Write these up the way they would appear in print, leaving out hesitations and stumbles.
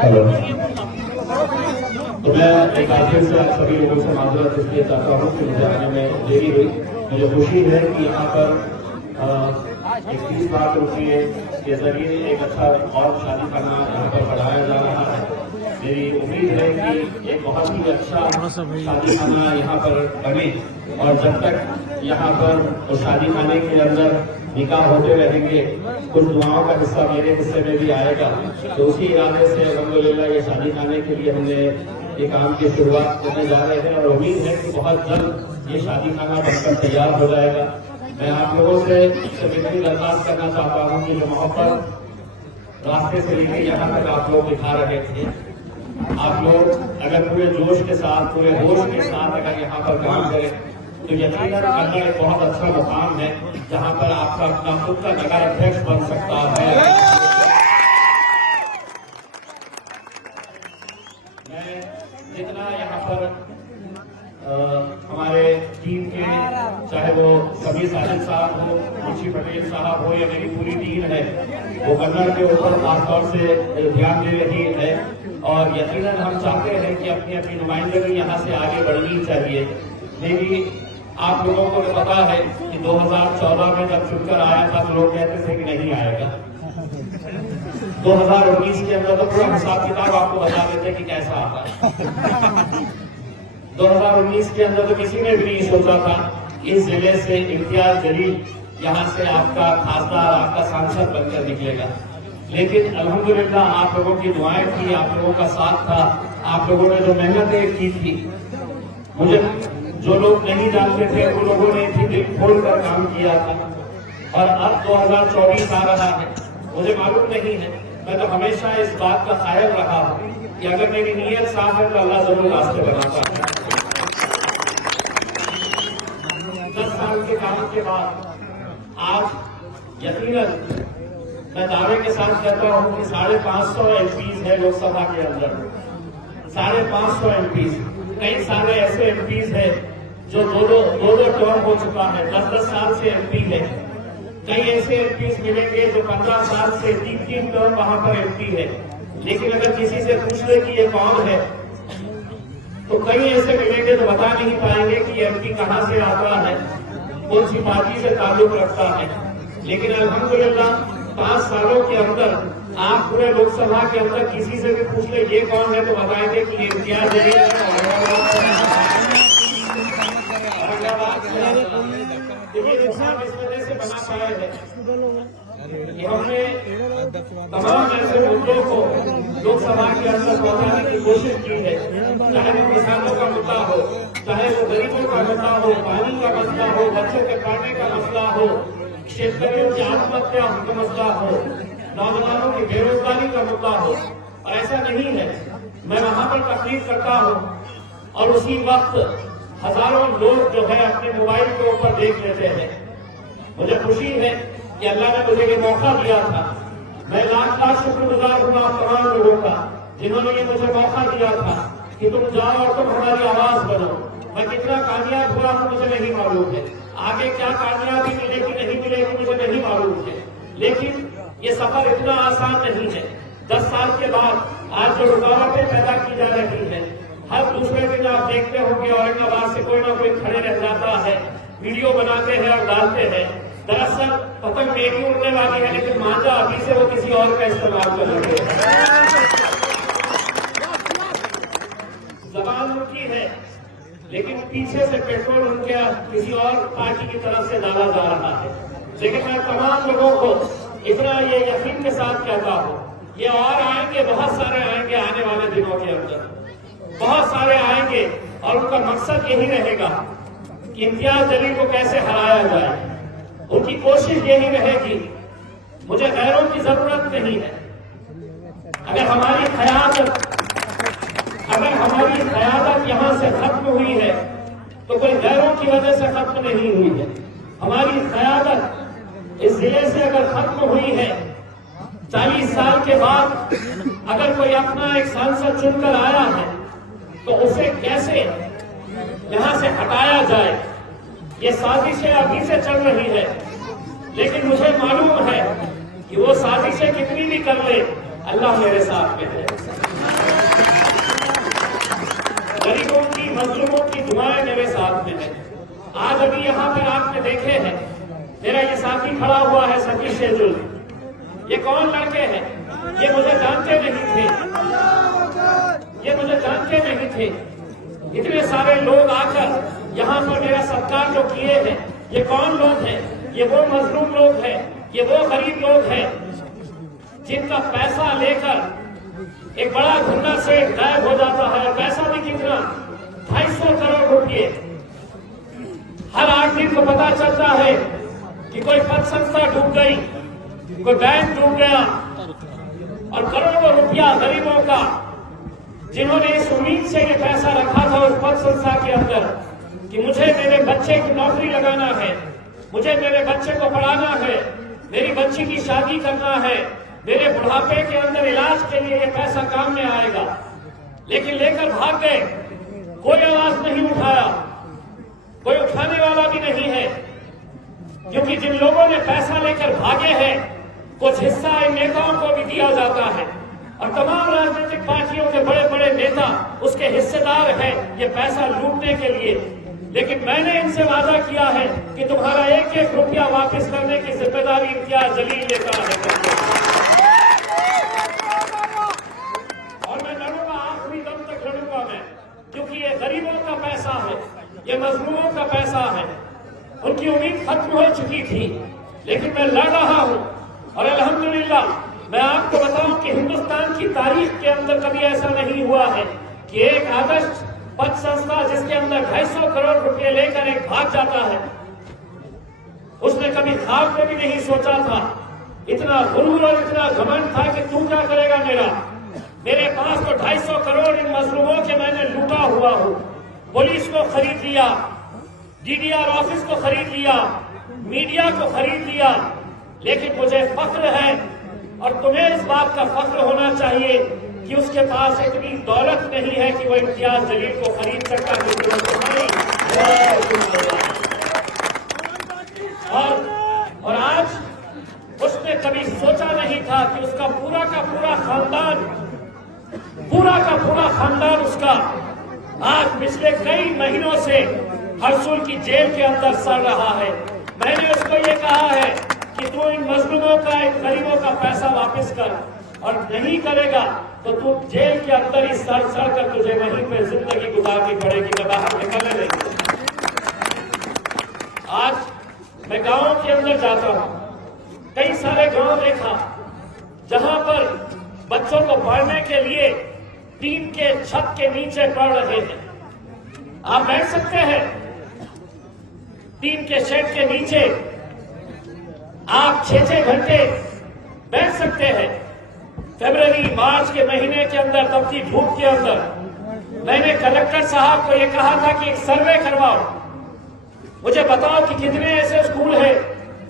Hello. तो मैं एक बार फिर से आप सभी लोगों से माजरत इसलिए चाहता हूँ कि मुझे आने में देरी हुई। मुझे खुशी है कि यहाँ पर 21 लाख रुपये के जरिए एक अच्छा और शादी खाना यहाँ पर बढ़ाया जा रहा है। मेरी उम्मीद है कि एक बहुत ही अच्छा शादी खाना यहाँ पर बने और जब तक यहाँ पर उस शादी खाने के अंदर निकाह होते रहेंगे, कुछ दुआओं का हिस्सा मेरे हिस्से में भी आएगा। तो उसी इरादे से अल्हम्दुलिल्लाह ये शादी खाने के लिए हमने ये काम की शुरुआत करने जा रहे हैं और उम्मीद है कि बहुत जल्द ये शादी खाना बनकर तैयार हो जाएगा। मैं आप लोगों से बिल्कुल दरखास्त करना चाहता हूँ कि जो मोहब्बत रास्ते से लेकर यहाँ तक आप लोग दिखा रहे थे, आप लोग अगर पूरे जोश के साथ, पूरे होश के साथ अगर यहाँ पर काम करें तो यकीनन कन्नड़ एक बहुत अच्छा मुकाम है जहाँ पर आपका अपना खुद का नगर अध्यक्ष बन सकता है। मैं जितना यहाँ पर हमारे टीम के, चाहे वो सभी साजिद साहब हो, मुंशी पटेल साहब हो या मेरी पूरी टीम है, वो कन्नड़ के ऊपर खासतौर से ध्यान दे रही है और यकीनन हम चाहते हैं कि अपनी अपनी नुमाइंदगी यहाँ से आगे बढ़नी चाहिए। मेरी आप लोगों को तो पता है कि 2014 में जब चुनकर आया था तो लोग कहते थे कि नहीं आएगा। 2019 के अंदर तो पूरा हिसाब किताब आपको बता देते कि कैसा आता है। 2019 के अंदर तो किसी ने भी नहीं सोचा था कि इस जिले से इम्तियाज जलील यहाँ से आपका खासदार, आपका सांसद बनकर निकलेगा। लेकिन अल्हम्दुलिल्लाह आप लोगों की दुआएं थी, आप लोगों का साथ था, आप लोगों ने जो मेहनतें की थी, मुझे जो लोग नहीं जानते थे उन लोगों ने भी दिल खोलकर काम किया था। और अब 2024 आ रहा है, मुझे मालूम नहीं है, मैं तो हमेशा इस बात का ख्याल रहा हूँ कि अगर मेरी नीयत साफ है तो अल्लाह जरूर रास्ते बनाता है। 10 साल के काम के बाद आज यकीनन मैं दावे के साथ कहता हूँ कि 550 एमपीज है लोकसभा के अंदर, 550 एमपीज। कई सारे ऐसे एमपीज हैं जो दो टर्म हो चुका है, 10-10 साल से एमपी है। कई ऐसे एमपीज मिलेंगे जो 15 साल से 3-3 टर्म वहां पर एमपी है। लेकिन अगर किसी से पूछ ले कि ये कौन है तो कई ऐसे मिलेंगे जो बता नहीं पाएंगे कि एमपी कहां से आता है, कौन सी पार्टी से ताल्लुक रखता है। लेकिन अल्हम्दुलिल्लाह 5 सालों के अंदर आप पूरे लोकसभा के अंदर किसी से भी पूछ ले ये कौन है तो बताएंगे कि ये इम्तियाज जलील इस वजह से बना पाया है कि हमने तमाम ऐसे मुद्दों को लोकसभा के अंदर पहुंचाने की कोशिश की है। चाहे वो किसानों का मुद्दा हो, चाहे वो गरीबों का मुद्दा हो, पानी का मसला हो, बच्चों के पढ़ने का मसला हो, क्षेत्रीय की आत्महत्या का मसला हो, नौजवानों की बेरोजगारी का मुद्दा हो। और ऐसा नहीं है, मैं वहां पर तकलीफ करता हूं और उसी वक्त हजारों लोग जो है अपने मोबाइल के ऊपर देख लेते हैं। मुझे खुशी है कि अल्लाह ने मुझे ये मौका दिया था। मैं लाख शुक्रगुजार हूँ आप तमाम लोगों का जिन्होंने ये मुझे मौका दिया था कि तुम जाओ और तुम हमारी आवाज बनो। मैं कितना कामयाब हुआ हूँ मुझे नहीं मालूम है, आगे क्या कामयाबी मिलेगी नहीं मिलेगी मुझे नहीं मालूम है, लेकिन ये सफर इतना आसान नहीं है। 10 साल के बाद आज जो रुकावटें पैदा की जा रही है, हर दूसरे दिन आप देखते होंगे औरंगाबाद से कोई ना कोई खड़े रह जाता है, वीडियो बनाते हैं और डालते हैं। दरअसल पतंग मेरी उड़ने वाली है लेकिन मांझा अभी से वो किसी और का इस्तेमाल कर रहे हैं। जबान उनकी है लेकिन पीछे से पेट्रोल उनके किसी और पार्टी की तरफ से डाला जा रहा है। लेकिन मैं तमाम लोगों को इतना ये यकीन के साथ कहता हूँ, ये और आएंगे, बहुत सारे आएंगे आने वाले दिनों के अंदर, बहुत सारे आएंगे और उनका मकसद यही रहेगा कि इम्तियाज जलील को कैसे हराया जाए। उनकी कोशिश यही रहेगी, मुझे गैरों की जरूरत नहीं है। अगर हमारी क़यादत यहां से खत्म हुई है तो कोई गैरों की वजह से खत्म नहीं हुई है। हमारी क़यादत इस जिले से अगर खत्म हुई है, 40 साल के बाद अगर कोई अपना एक सांसद चुनकर आया है तो उसे कैसे यहां से हटाया जाए, ये साजिशें अभी से चल रही है। लेकिन मुझे मालूम है कि वो साजिशें कितनी भी कर ले, अल्लाह मेरे साथ में है। साथी खड़ा हुआ है सतीश शेजुल, ये कौन लड़के हैं? ये मुझे जानते नहीं थे, ये मुझे जानते नहीं थे। इतने सारे लोग आकर यहाँ पर मेरा सत्कार जो किए हैं, ये कौन लोग हैं? ये वो मजलूम लोग हैं, ये वो गरीब लोग हैं जिनका पैसा लेकर एक बड़ा धुंधा से गायब हो जाता है। पैसा भी कितना? 250 करोड़ रुपए। हर 8 दिन को पता चलता है कि कोई पद संस्था डूब गई, कोई बैंक डूब गया, और करोड़ों रुपया गरीबों का, जिन्होंने इस उम्मीद से ये पैसा रखा था उस पद संस्था के अंदर कि मुझे मेरे बच्चे की नौकरी लगाना है, मुझे मेरे बच्चे को पढ़ाना है, मेरी बच्ची की शादी करना है, मेरे बुढ़ापे के अंदर इलाज के लिए ये पैसा काम में आएगा, लेकिन लेकर भाग गए। कोई आवाज नहीं उठाया, कोई उठाने वाला भी नहीं है, क्योंकि जिन लोगों ने पैसा लेकर भागे हैं कुछ हिस्सा इन नेताओं को भी दिया जाता है, और तमाम राजनीतिक पार्टियों के बड़े बड़े नेता उसके हिस्सेदार हैं ये पैसा लूटने के लिए। लेकिन मैंने इनसे वादा किया है कि तुम्हारा एक एक रुपया वापस करने की जिम्मेदारी इम्तियाज जलील लेता है, और मैं लड़ूंगा, आखिरी दम तक लड़ूंगा मैं, क्योंकि ये गरीबों का पैसा है, ये मजलूमों का पैसा है। उनकी उम्मीद खत्म हो चुकी थी, लेकिन मैं लड़ रहा हूं, और अल्हम्दुलिल्लाह मैं आपको बताऊं कि हिंदुस्तान की तारीख के अंदर कभी ऐसा नहीं हुआ है कि एक आदर्श पद संस्था जिसके अंदर 250 करोड़ रुपए लेकर एक भाग जाता है, उसने कभी ख्वाब में भी नहीं सोचा था, इतना गुरूर और इतना घमंड था कि तू क्या करेगा मेरे पास तो 250 करोड़ इन मजलूमों के मैंने लूटा हुआ हूं। पुलिस को खरीद लिया, डीडीआर ऑफिस को खरीद लिया, मीडिया को खरीद लिया, लेकिन मुझे फख्र है और तुम्हें इस बात का फख्र होना चाहिए कि उसके पास इतनी दौलत नहीं है कि वो इम्तियाज जलील को खरीद सकता है। और आज उसने कभी सोचा नहीं था कि उसका पूरा का पूरा खानदान उसका आज पिछले कई महीनों से हरसुल की जेल के अंदर सड़ रहा है। मैंने उसको ये कहा है कि तू इन मजलूमों का, इन गरीबों का पैसा वापस कर, और नहीं करेगा तो तू जेल के अंदर ही सड़ कर तुझे वहीं पे जिंदगी गुजारनी पड़ेगी, मैं बाहर निकलने नहीं। आज मैं गांवों के अंदर जाता हूं, कई सारे गांव देखा जहां पर बच्चों को पढ़ने के लिए टीन के छत के नीचे पढ़ रहे हैं। आप बैठ सकते हैं टीन के शेड के नीचे, आप 6-6 घंटे बैठ सकते हैं। फरवरी मार्च के महीने के अंदर तपती धूप के अंदर मैंने कलेक्टर साहब को यह कहा था कि एक सर्वे करवाओ, मुझे बताओ कि कितने ऐसे स्कूल हैं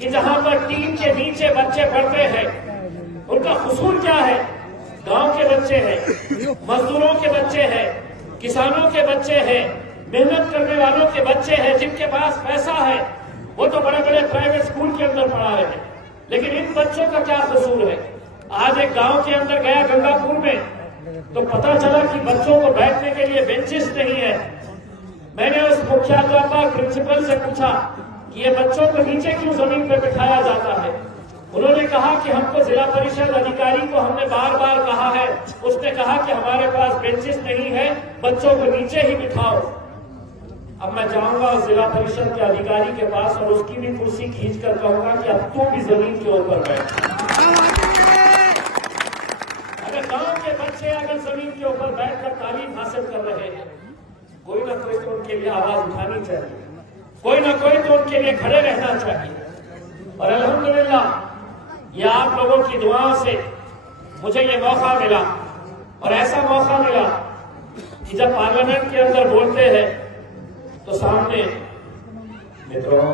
कि जहां पर टीन के नीचे बच्चे पढ़ते हैं, उनका कसूर क्या है? गांव के बच्चे हैं, मजदूरों के बच्चे हैं, किसानों के बच्चे हैं, मेहनत करने वालों के बच्चे हैं, जिनके पास पैसा है वो तो बड़े बड़े प्राइवेट स्कूल के अंदर पढ़ा रहे हैं, लेकिन इन बच्चों का क्या कसूर है? आज एक गांव के अंदर गया गंगापुर में, तो पता चला कि बच्चों को बैठने के लिए बेंचेस नहीं है। मैंने उस मुख्याध्यापक प्रिंसिपल से पूछा कि ये बच्चों को नीचे क्यों जमीन पर बिठाया जाता है? उन्होंने कहा कि हमको जिला परिषद अधिकारी को हमने बार बार कहा है, उसने कहा कि हमारे पास बेंचेस नहीं है, बच्चों को नीचे ही बिठाओ। अब मैं जाऊंगा जिला परिषद के अधिकारी के पास और उसकी भी कुर्सी खींच कर कहूंगा कि अब तू भी जमीन के ऊपर बैठ। अगर गांव के बच्चे अगर जमीन के ऊपर बैठकर तालीम हासिल कर रहे हैं, कोई ना कोई तो उनके लिए आवाज उठानी चाहिए, कोई ना कोई तो उनके लिए खड़े रहना चाहिए। और अल्हम्दुलिल्लाह ये आप लोगों की दुआओं से मुझे ये मौका मिला, और ऐसा मौका मिला कि जब पार्लियामेंट के अंदर बोलते हैं तो सामने मित्रों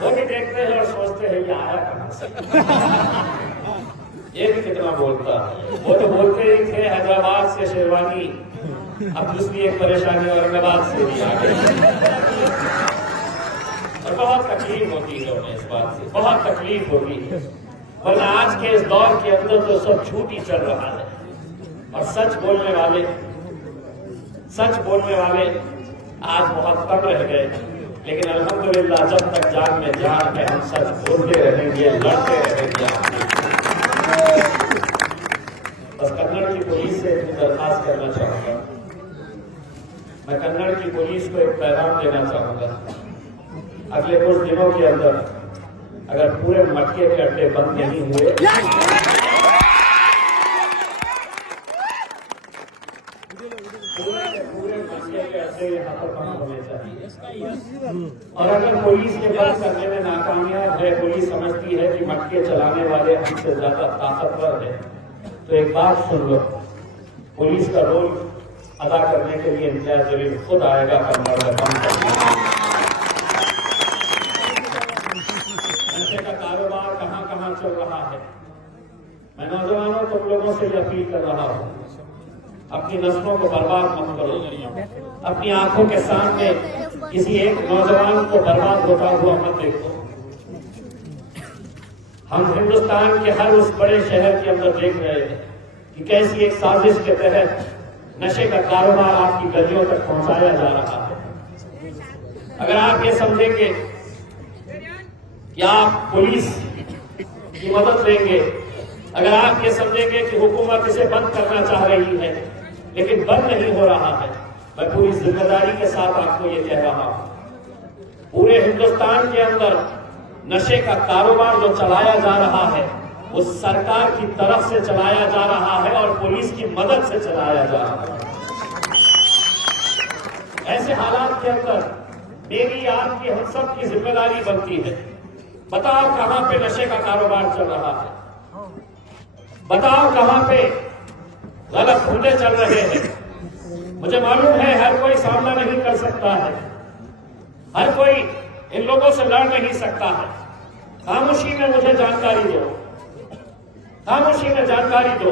वो भी देखते हैं और सोचते हैं ये आया कहां से, ये भी कितना बोलता है। वो तो बोलते ही थे हैदराबाद से शेरवानी, अब दूसरी एक परेशानी औरंगाबाद से भी आ गई, और बहुत तकलीफ होती है उन्हें इस बात से, बहुत तकलीफ होती है। वरना आज के इस दौर के अंदर तो सब झूठ ही चल रहा है, और सच बोलने वाले आज बहुत कम रह गए। लेकिन अल्हम्दुलिल्लाह जब तक जान में जान है हम सच बोलते रहेंगे, लड़ते रहेंगे। बस कन्नड़ की पुलिस से एक दरखास्त करना चाहूंगा। मैं कन्नड़ की पुलिस को एक पैगाम देना चाहूंगा। अगले कुछ दिनों के अंदर अगर पूरे मटके के अड्डे बंद नहीं हुए, पूरे मटके के अड्डे यहाँ पर बंद होने चाहिए। और अगर पुलिस के बंद करने में नाकामयाब है, पुलिस समझती है कि मटके चलाने वाले हमसे ज्यादा ताकतवर है, तो एक बात सुन लो, पुलिस का रोल अदा करने के लिए इम्तियाज जलील खुद आएगा कन्नड़ में बंद करने। नशे का कारोबार कहां कहां चल रहा है। मैं नौजवानों तुम लोगों से ये अपील कर रहा हूं, अपनी नस्लों को बर्बाद मत करो। अपनी आंखों के सामने किसी एक नौजवान को बर्बाद होता हुआ मत देखो। हम हिंदुस्तान के हर उस बड़े शहर के अंदर देख रहे हैं कि कैसी एक साजिश के तहत नशे का कारोबार आपकी गलियों तक पहुंचाया जा रहा है। अगर आप ये समझेंगे कि आप पुलिस की मदद लेंगे, अगर आप ये समझेंगे कि हुकूमत इसे बंद करना चाह रही है लेकिन बंद नहीं हो रहा है, मैं पूरी जिम्मेदारी के साथ आपको ये कह रहा हूं, पूरे हिंदुस्तान के अंदर नशे का कारोबार जो चलाया जा रहा है वो सरकार की तरफ से चलाया जा रहा है और पुलिस की मदद से चलाया जा रहा है। ऐसे हालात के अंदर मेरी आपकी हम सब की जिम्मेदारी बनती है। बताओ कहां पे नशे का कारोबार चल रहा है, बताओ कहां पे गलत धंधे चल रहे हैं। मुझे मालूम है हर कोई सामना नहीं कर सकता है, हर कोई इन लोगों से लड़ नहीं सकता है। खामोशी में मुझे जानकारी दो, खामोशी में जानकारी दो,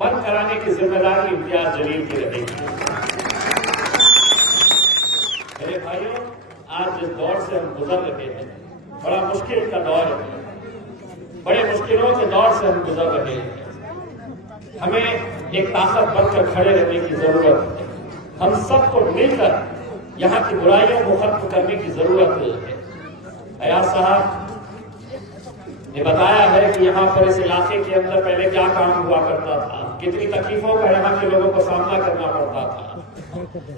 बंद कराने की जिम्मेदारी इम्तियाज जलील की रहेगी। मेरे भाइयों, आज जिस दौर से हम गुजर रहे हैं बड़ा मुश्किल का दौर है, बड़े मुश्किलों के दौर से हम गुजर रहे हैं। हमें एक ताकत बनकर खड़े रहने की जरूरत है। हम सबको मिलकर यहाँ की बुराइयों को खत्म करने की जरूरत है। अयाज साहब ने बताया है कि यहाँ पर इस इलाके के अंदर पहले क्या काम हुआ करता था, कितनी तकलीफों का यहाँ के लोगों को सामना करना पड़ता था।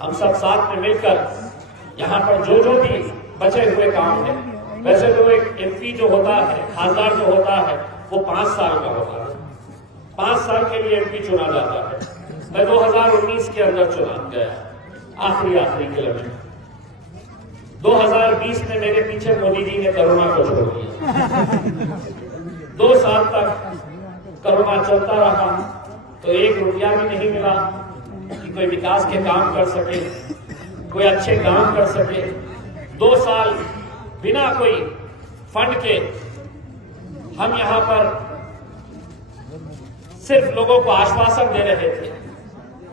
हम सब साथ में मिलकर यहाँ पर जो जो भी बचे हुए काम है, वैसे तो एक एमपी जो होता है, खासदार जो होता है, वो 5 साल का होता है। 5 साल के लिए एमपी चुना जाता है। मैं 2019 के अंदर चुना गया, आखिरी किलोमीटर। 2020 में मेरे पीछे मोदी जी ने कोरोना को छोड़ दिया। 2 साल तक कोरोना चलता रहा तो 1 रुपया भी नहीं मिला कि कोई विकास के काम कर सके, कोई अच्छे काम कर सके। 2 साल बिना कोई फंड के हम यहाँ पर सिर्फ लोगों को आश्वासन दे रहे थे।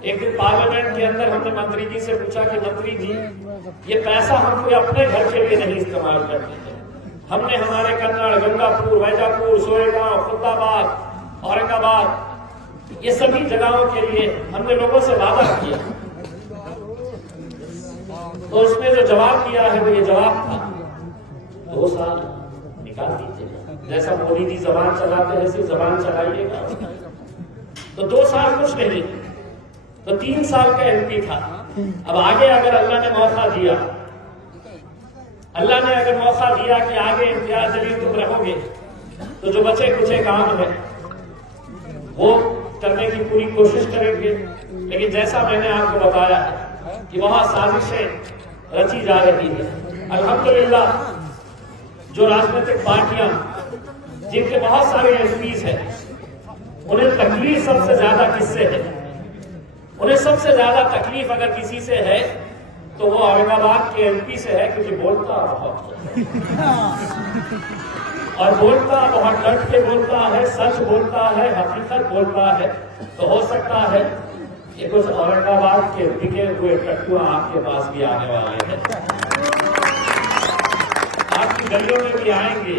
एक दिन पार्लियामेंट के अंदर हमने मंत्री जी से पूछा कि मंत्री जी, ये पैसा हम कोई अपने घर के लिए नहीं इस्तेमाल करते हैं, हमने हमारे कन्नड़, गंगापुर, वैजापुर, सोरेगांव, खुर्दाबाद, औरंगाबाद, ये सभी जगहों के लिए हमने लोगों से वादा किया। तो उसने जो जवाब दिया है वो ये जवाब था, 2 साल निकाल दीजिएगा, जैसा मोदी जी जबान चलाते हैं ऐसी जबान चलाइएगा। तो 2 साल कुछ नहीं, तो 3 साल का एमपी था। अब आगे अगर अल्लाह ने मौका दिया, अल्लाह ने अगर मौका दिया कि आगे इम्तियाज जलील तुम रहोगे, तो जो बचे कुचे काम है वो करने की पूरी कोशिश करेंगे। लेकिन जैसा मैंने आपको बताया कि बहुत साजिशें रची जा रही है। अल्हम्दुलिल्लाह जो राजनीतिक पार्टियां जिनके बहुत सारे एमपीज हैं, उन्हें तकलीफ सबसे ज्यादा किससे है? उन्हें सबसे ज्यादा तकलीफ अगर किसी से है तो वो औरंगाबाद के एमपी से है, क्योंकि बोलता बहुत और बोलता बहुत डट के बोलता है, सच बोलता है, हकीकत बोलता है। तो हो सकता है कि कुछ औरंगाबाद के बिके हुए टट्टुआ आपके पास भी आने वाले हैं, आपकी गलियों में भी आएंगे,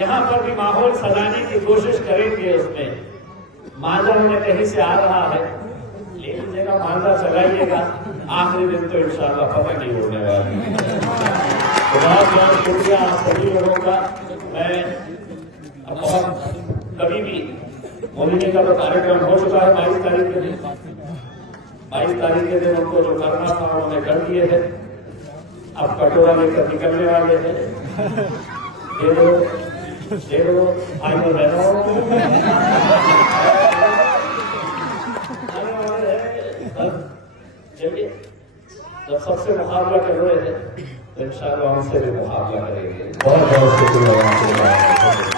यहाँ पर भी माहौल सजाने की कोशिश करेंगे। उसमें मांझा में कहीं से आ रहा है, ले लीजिएगा, मांझा चलाइएगा, आखिरी दिन तो इंशाल्लाह पता नहीं होने वाला है। बहुत बहुत शुक्रिया आप सभी लोगों का। मैं बहुत कभी भी मोहिनी का तो कार्यक्रम हो चुका है 22 तारीख के दिन। 22 तारीख के दिन उनको जो करना था उन्होंने कर दिए थे। अब कटोरा लेकर निकलने वाले थे। देखो भाइयों बहनों आने वाले हैं। चलिए जब सबसे मुकाबला कर रहे थे तो इंशाल्लाह हमसे भी मुकाबला करेंगे। बहुत बहुत शुक्रिया।